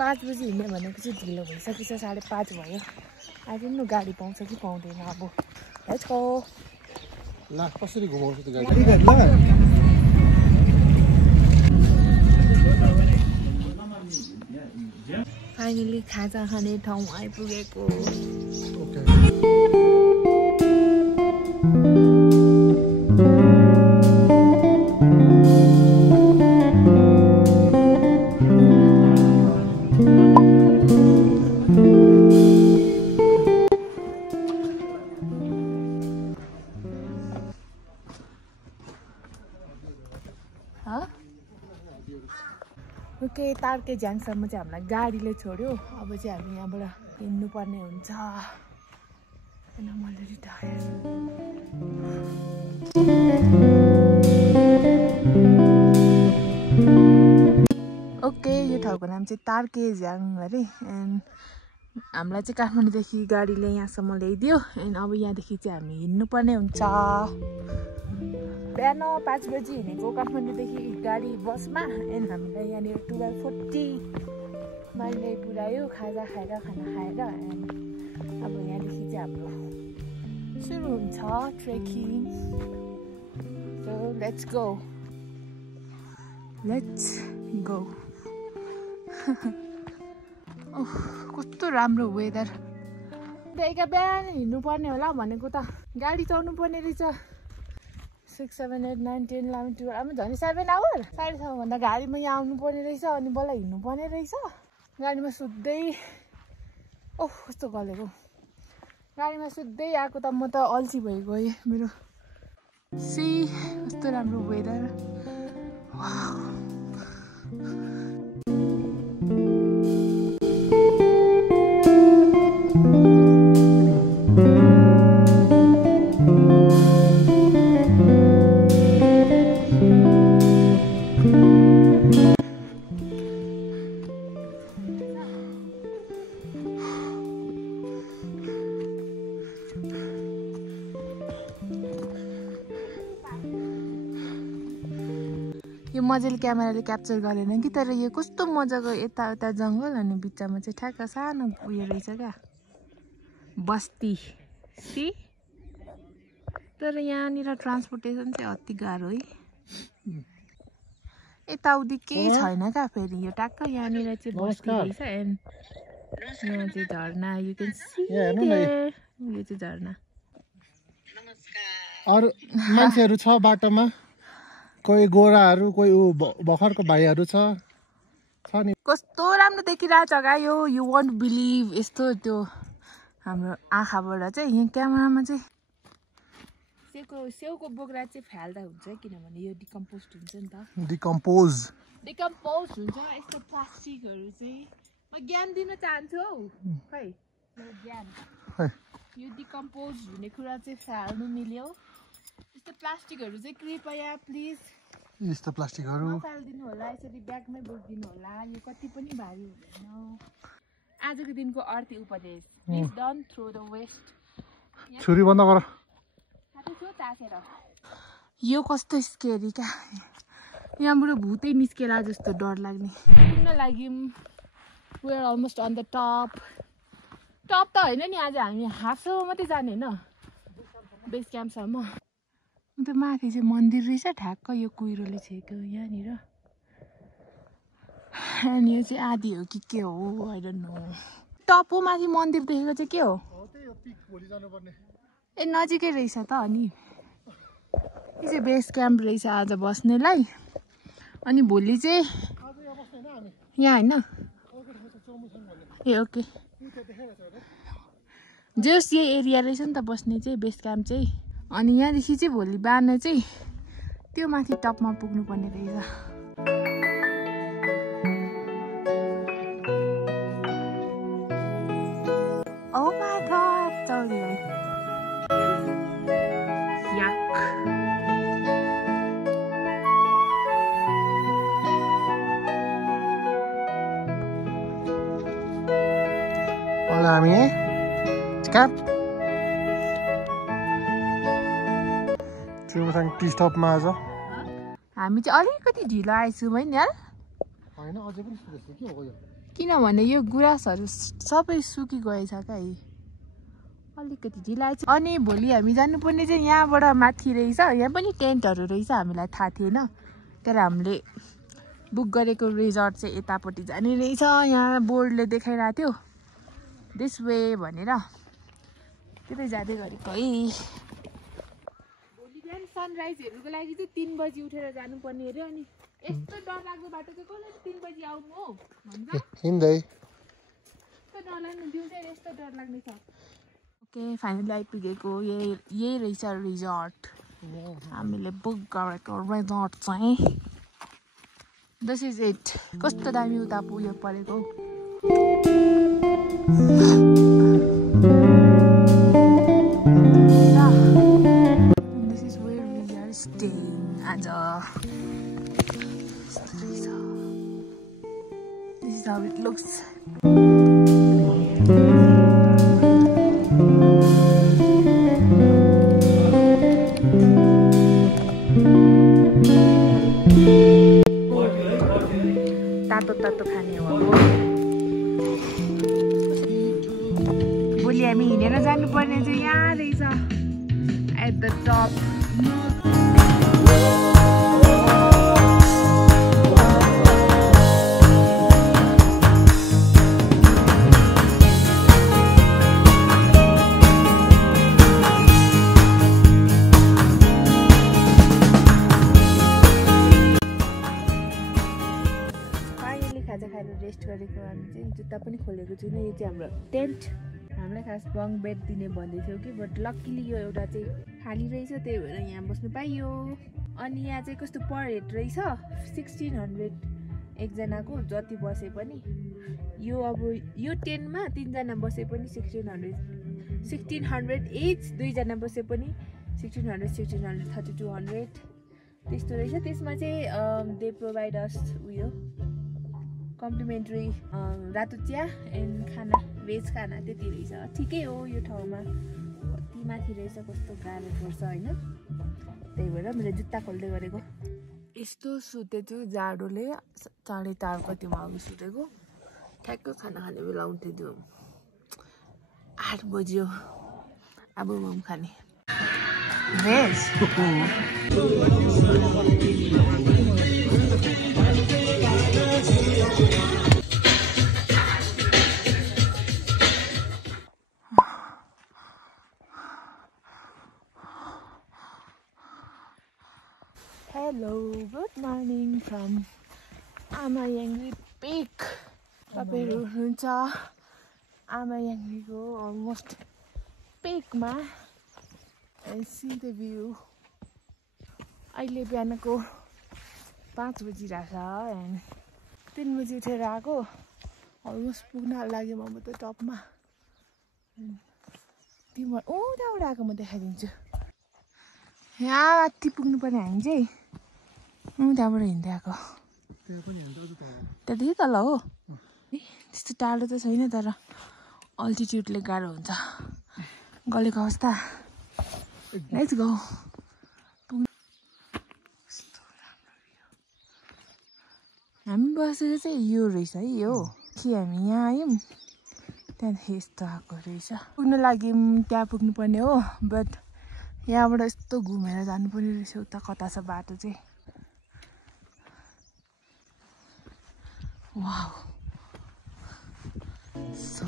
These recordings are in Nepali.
5 बजी हिँड्ने भनेको चाहिँ ढिलो भइसकेछ 5:30 भयो आज नि गाडी पाउँछ कि पाउँदैन अब लेट्स गो ला कसरी घुमाउँछ त गाडी फाइनली खाजा खाने ठाउँ आइपुगेको ओके तारके झ्याङसम्म चाहिँ हामीलाई गाडीले छोड्यो अब चाहिँ हामी यहाँबाट हिँड्नु पर्ने हुन्छ and I'm already tired. Okay यो ठाउँको नाम चाहिँ तारके झ्याङ अरे एन्ड हामीलाई चाहिँ काठमाडौँदेखि गाडीले यहाँसम्म ल्याइदियो एन्ड अब यहाँदेखि चाहिँ हामी हिँड्नु पर्ने हुन्छ बिहान 5 बजी हिँडेको काठमाडौँदेखि गाडी बसमा एन्ड हामीलाई यहाँनिर 12:40 माइलले पुऱ्यायो खाजा खाएर खाना खाएर एन्ड अब यहाँदेखि चाहिँ हाम्रो सुरु हुन्छ ट्रेकिङ सो लेट्स गो कस्तो राम्रो वेदर बेलुका बिहान हिँड्नु पर्ने होला भनेको त गाडी चढ्नु पर्ने रहेछ 6, 7, 8, 9, 10, 11, 12 अब झन् 7 आवर 7:30 भन्दा गाडीमा यहाँ आउनु पर्ने रहेछ अनि बल्ल हिँड्नु पर्ने रहेछ गाडीमा सुत्दै ओह कस्तो गलेको गाडीमा सुत्दै आएको त म त अल्छी भइगएँ मेरो सी कस्तो राम्रो वेदर यो मजाले क्यामेराले क्याप्चर गरेन कि तर यो कस्तो मजाको यता जङ्गल अनि बिचमा चाहिँ ठ्याक्क सानो उयो रहेछ क्या बस्ती सी तर यहाँनिर ट्रान्सपोर्टेसन चाहिँ अति गाह्रो है यताउति केही छैन क्या फेरि यो टक्क यहाँनिर चाहिँ बस्ती रहेछ एन्ड यहाँ चाहिँ झरना यु क्यान सी यो चाहिँ झरना अरु मान्छेहरु छ बाटोमा कोही गोराहरु कोही भखरको भाइहरु छ नि कस्तो राम्रो देखिरहेछ गा यो यु वन्ट बिलिभ यस्तो त्यो हाम्रो आँखाबाट चाहिँ यहाँ क्यामेरामा चाहिँ सेउको बोक्रा चाहिँ फ्याल्दा हुन्छ किनभने यो डिकम्पोज हुन्छ नि त डिकम्पोज हुन्छ यस्तो प्लास्टिकहरु चाहिँ म ज्ञान दिन चाहन्छु हौ खै मेरो ज्ञान यो डिकम्पोज हुने कुरा चाहिँ फ्याल्नु मिल्यो यस्तो प्लास्टिकहरु चाहिँ कृपया प्लिज यस्तो प्लास्टिकहरु नफाल्दिनु होला यसरी ब्यागमै बोक्दिनु होला यो कति पनि भारी हुँदैन आजको दिनको अर्थ उपदेश please don't throw the waste छुरी बन्द गर यो कस्तो स्केरी क्या यहाँबाट भूतै निस्केला जस्तो डर लाग्ने किन लाग्यौँ we are almost on the top त होइन नि आज हामी हाफसम्म मात्रै जाने होइन बेस क्याम्पसम्म अन्त माथि चाहिँ मन्दिर रहेछ ठ्याक्क यो कुहिरोले छेक्यो यहाँनिर अनि यो चाहिँ आदि हो कि के हो आई डोन्ट नो टप हो माथि मन्दिर देखेको चाहिँ के हो ए नजिकै रहेछ त अनि यो चाहिँ बेस क्याम्प रहेछ आज बस्नेलाई अनि भोलि चाहिँ यहाँ होइन ए ओके जस यही एरिया रहेछ नि त बस्ने चाहिँ बेस क्याम्प चाहिँ अनि यहाँदेखि चाहिँ भोलि बिहान चाहिँ त्यो माथि टपमा पुग्नु पर्ने रहेछ ओ माय गॉड चौरीलाई याक होला हामी स्क्याप त्रिमुथाङ टी स्टपमा आज हामी चाहिँ अलिकति ढिलो आइछौँ है नि यार हैन अझै पनि सुतेछ के हो यो किनभने यो गुराँसहरू सबै सुकिगएछ क्या है, अलिकति ढिला छ। अनि भोलि हामी जानुपर्ने चाहिँ यहाँबाट माथि रहेछ, यहाँ पनि टेन्टहरू रहेछ, हामीलाई थाहा थिएन। तर हामीले बुक गरेको रिजर्ट चाहिँ यतापट्टि जाने रहेछ, यहाँ बोर्डले देखाइरहेको थियो दिस वे भनेर, त्यतै जाँदै गरेको है। भोलि बिहान सनराइज हेर्नुको लागि चाहिँ 3 बजी उठेर जानुपर्ने अरे। अनि यस्तो डरलाग्दो बाटो चाहिँ कसले 3 बजी आउनु हो भन्छ, हिँड्दै यस्तो डरलाग्ने दिउँसै यस्तो डर लाग्ने छ। ओके फाइनली आइपुगेको यही रहेछ रिजर्ट, हामीले बुक गरेको रिजर्ट चाहिँ। This is it. कस्तो दामी उता उयो परेको। This is where we are staying आज। This is how it looks. तातो खाने हो। भोलि हामी हिँडेर जानुपर्ने चाहिँ यहाँ रहेछ एट द टप। रेस्ट गरेको हामी चाहिँ जुत्ता पनि खोलेको छैन। यो चाहिँ हाम्रो टेन्ट, हामीलाई खास बङ्क बेड दिने भन्दै थियो कि, बट लक्किली यो एउटा चाहिँ खाली रहेछ, त्यही भएर यहाँ बस्नु पाइयो। अनि यहाँ चाहिँ कस्तो पर हेड रहेछ 1600 एकजनाको, जति बसे पनि। यो अब यो टेन्टमा 3 जना बसे पनि 1600 एच, 2 जना बसे पनि 1600 3200 त्यस्तो रहेछ। त्यसमा चाहिँ दे प्रोभाइड अस उयो कम्प्लिमेन्ट्री रातो चिया एन्ड खाना, भेज खाना, त्यति रहेछ। ठिकै हो यो ठाउँमा। कति माथि रहेछ, कस्तो गाह्रो पर्छ होइन, त्यही भएर मैले जुत्ता खोल्दै गरेको। यस्तो सुतेछु जाडोले, 4:30 कतिमा अघि सुतेको, ठ्याक्क खाना खाने बेला उठ्दै थियो। 8 बज्यो, अब मोमो खाने। भेज hello good morning from Amayangri peak. तपाईँहरू हुनुहुन्छ आमायाङ्गीको अलमोस्ट पिकमा। And see the view. अहिले बिहानको 5 बजिरहेछ एन्ड 3 बजी उठेर आएको, अलमोस्ट पुग्न लाग्यो म त टपमा। तिम्रो त्यहाँबाट आएको म देखाइदिन्छु। यहाँ माथि पुग्नुपर्ने हामी चाहिँ त्यहाँबाट हिँड्दै आएको। त्यहाँदेखि तल हो, त्यस्तो टाढो त छैन, तर अल्टिट्युडले गाह्रो हुन्छ। गलेको अवस्था। Let's go. हामी बसेको चाहिँ यो रहेछ है, यो कि हामी यहाँ आयौँ त्यहाँदेखि यस्तो आएको रहेछ। पुग्नु लागि त्यहाँ पुग्नुपर्ने हो, बट यहाँबाट यस्तो घुमेर जानुपर्ने रहेछ। उता कता छ बाटो चाहिँ। वाउ सो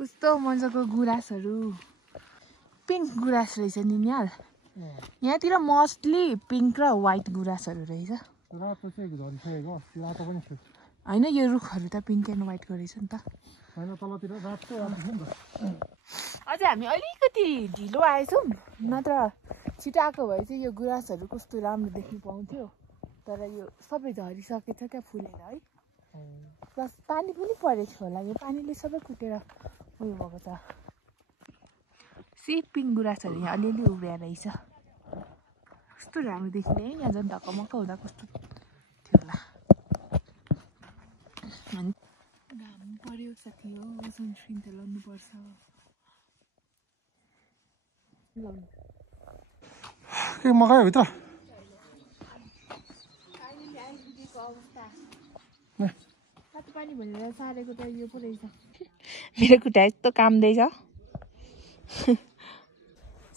कस्तो मजाको गुराँसहरू पिङ्क गुराँस रहेछ नि यार यहाँतिर मोस्टली पिङ्क र व्हाइट गुराँसहरू रहेछ होइन यो रुखहरू त पिङ्क एन्ड व्हाइटको रहेछ नि त अझै हामी अलिकति ढिलो आएछौँ नत्र छिटो आएको भए चाहिँ यो गुराँसहरू कस्तो राम्रो देख्नु पाउँथ्यो तर यो सबै झरिसकेछ क्या फुलेर है प्लस पानी पनि परेको थियो होला यो पानीले सबै कुटेर उयो भएको छ पिङ्क गुराँसहरू यहाँ अलिअलि उब्रिया रहेछ कस्तो राम्रो देखिने है यहाँ झन् ढकमक्क हुँदा कस्तो थियो होला घाम पर्यो साथी हो सनस्क्रिन त लाउनुपर्छ के मगायो भित्र पानी भनेर सारेको त यो पो रहेछ मेरो खुट्टा यस्तो काम्दैछ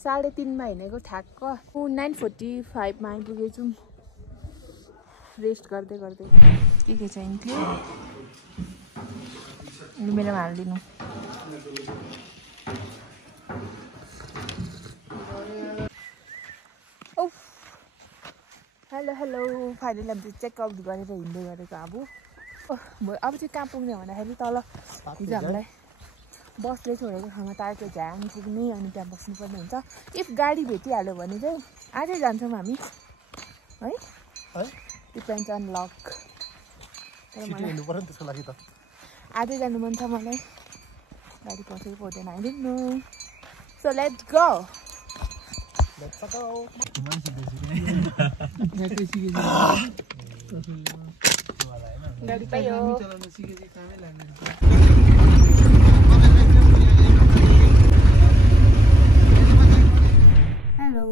3:30 मा हिँडेको ठ्याक्क 9:45 मा आइपुगेछौँ रेस्ट गर्दै गर्दै के चाहिन्थ्यो मेरोमा हालिदिनु हेलो फाइनली हामी चेकआउट गरेर हिँड्दै गरेको अब चाहिँ कहाँ पुग्ने भन्दाखेरि तल हिजो हामीलाई बसले छोडेको ठाउँमा तारको झ्याङ पुग्ने अनि त्यहाँ बस्नुपर्ने हुन्छ इफ गाडी भेटिहाल्यो भने चाहिँ आजै जान्छौँ हामी है डिपेन्ड्स अन लक आजै जानु मन छ मलाई गाडी पाउँछ कि पाउँदैन I don't no so let's go गाडी पायो हेलो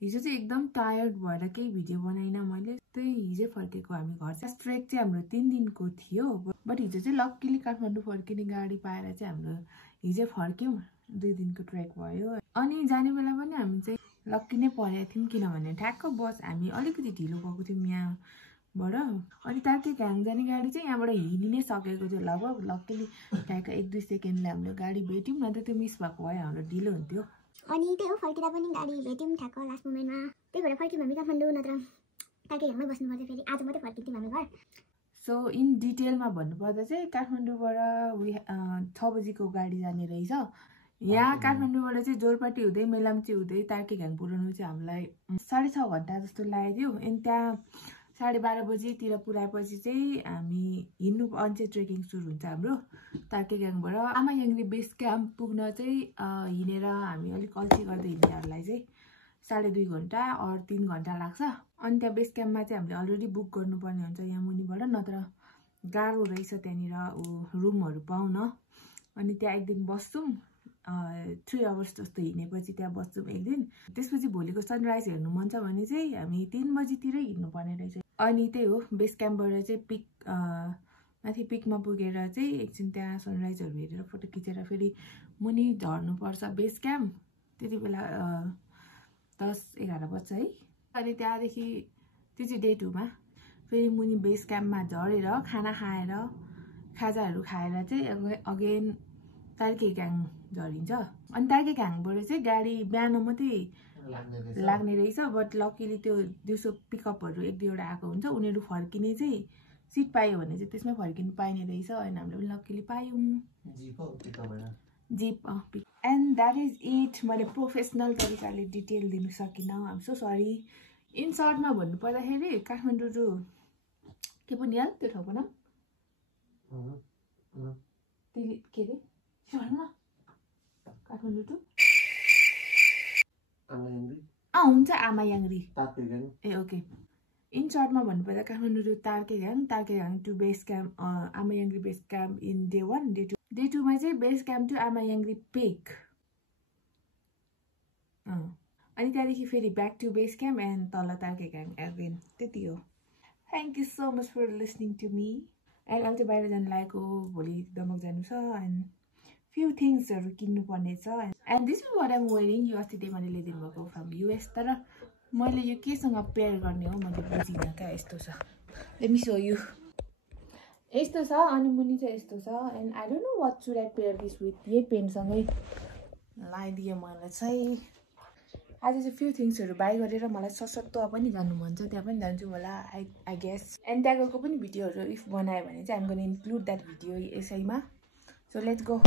हिजो चाहिँ एकदम टायर्ड भएर केही भिडियो बनाइनँ मैले त्यही हिजै फर्केको हामी घर ट्रेक चाहिँ हाम्रो 3 दिनको थियो बट हिजो चाहिँ लक्कीली काठमाडौँ फर्किने गाडी पाएर चाहिँ हाम्रो हिजै फर्क्यौँ 2 दिनको ट्रेक भयो अनि जाने बेला पनि हामी चाहिँ लक्की नै परेको थियौँ किनभने ठ्याक्क बस हामी अलिकति ढिलो गएको थियौँ यहाँबाट अनि तार्के घ्याङ जाने गाडी चाहिँ यहाँबाट हिँडि नै सकेको थियो लगभग लक्कीली ठ्याक्क 1-2 सेकेन्डले हामीले गाडी भेट्यौँ न त त्यो मिस भएको भए हाम्रो ढिलो हुन्थ्यो अनि त्यही हो फर्किँदा पनि गाडी भेट्यौँ ठ्याक्क लास्ट मोमेन्टमा त्यही भएर फर्क्यौँ हामी काठमाडौँ नत्र तार्के घ्याङमै बस्नुपर्छ फेरि आज मात्रै फर्किन्थ्यौँ हामी घर सो इन डिटेलमा भन्नुपर्दा चाहिँ काठमाडौँबाट 6 बजीको गाडी जाने रहेछ यहाँ काठमाडौँबाट चाहिँ जोरपाटी हुँदै मेलाम्ची हुँदै तार्के घ्याङ पुऱ्याउनु चाहिँ हामीलाई 6.5 घन्टा जस्तो लागेको थियो अनि त्यहाँ 12:30 बजीतिर पुऱ्याएपछि चाहिँ हामी हिँड्नु चाहिँ ट्रेकिङ सुरु हुन्छ हाम्रो तार्के घ्याङबाट आमायाङ्ग्री बेस क्याम्प पुग्न चाहिँ हिँडेर हामी अलिक अल्छी गर्दै हिँड्नेहरूलाई चाहिँ 2.5 घन्टा और 3 घन्टा लाग्छ अनि त्यहाँ बेस क्याम्पमा चाहिँ हामीले अलरेडी बुक गर्नुपर्ने हुन्छ यहाँ मुनिबाट नत्र गाह्रो रहेछ त्यहाँनिर रुमहरू पाउन अनि त्यहाँ एक दिन बस्छौँ 3 आवर्स जस्तो हिँडेपछि त्यहाँ बस्छौँ एक दिन त्यसपछि भोलिको सनराइज हेर्नु मन छ भने चाहिँ हामी 3 बजीतिरै हिँड्नुपर्ने रहेछ अनि त्यही हो बेस क्याम्पबाट चाहिँ पिक माथि पिकमा पुगेर चाहिँ एकछिन त्यहाँ सनराइजहरू हेरेर फोटो खिचेर फेरि मुनि झर्नुपर्छ बेस क्याम्प त्यति बेला 10-11 बज्छ है अनि त्यहाँदेखि त्यो चाहिँ डे 2 मा फेरि मुनि बेस क्याम्पमा झरेर खाना खाएर खाजाहरू खाएर चाहिँ अगेन तार्के घ्याङ झरिन्छ अनि तार्के घ्याङबाट चाहिँ गाडी बिहान मात्रै लाग्ने रहेछ बट लकीली त्यो दिउँसो पिकअपहरू 1-2 आएको हुन्छ उनीहरू फर्किने चाहिँ सिट पायो भने चाहिँ त्यसमै फर्किनु पाइने रहेछ अनि हामीले पनि लकीली पायौँ zip and that is it मैले प्रोफेसनल तरिकाले डिटेल दिनु सकिनँ आम सो सरी इन सर्टमा भन्नुपर्दाखेरि काठमाडौँ टु के पनि याद त्यो ठाउँको नाम के अरे काठमाडौँ टु हुन्छ आमायाङ्ग्री ए ओके इन सर्टमा भन्नुपर्दा काठमाडौँ टु तार्के घ्याङ to base camp Amayangri base camp in day 1 day 2 मा चाहिँ base camp to Amayangri peak अनि त्यहाँदेखि फेरि back to base camp and तल तार्के घ्याङ एगेन त्यति हो thank you so much for listening to me and अहिले चाहिँ बाहिर जानु लागेको भोलि दमक जानु छ एन्ड फ्यु थिङ्सहरू किन्नुपर्ने छ and this is what I'm wearing यो अस्ति त्यही मैले ल्याइदिनु भएको फ्रम US तर मैले यो केसँग पेयर गर्ने हो मैले बुझिनँ क्या यस्तो छ लेट मी सो यु यस्तो छ अनि मुनि चाहिँ यस्तो छ and I don't know what should I pair this with यही पेनसँगै लगाइदिएँ मैले चाहिँ आज चाहिँ फ्यु थिङ्सहरू बाई गरेर मलाई सशक्तवा पनि जानु मन छ त्यहाँ पनि जान्छु होला आई गेस एन्ड त्यहाँ गएको पनि भिडियोहरू इफ बनायो भने चाहिँ I'm gonna include that video यसैमा सो लेट्स गो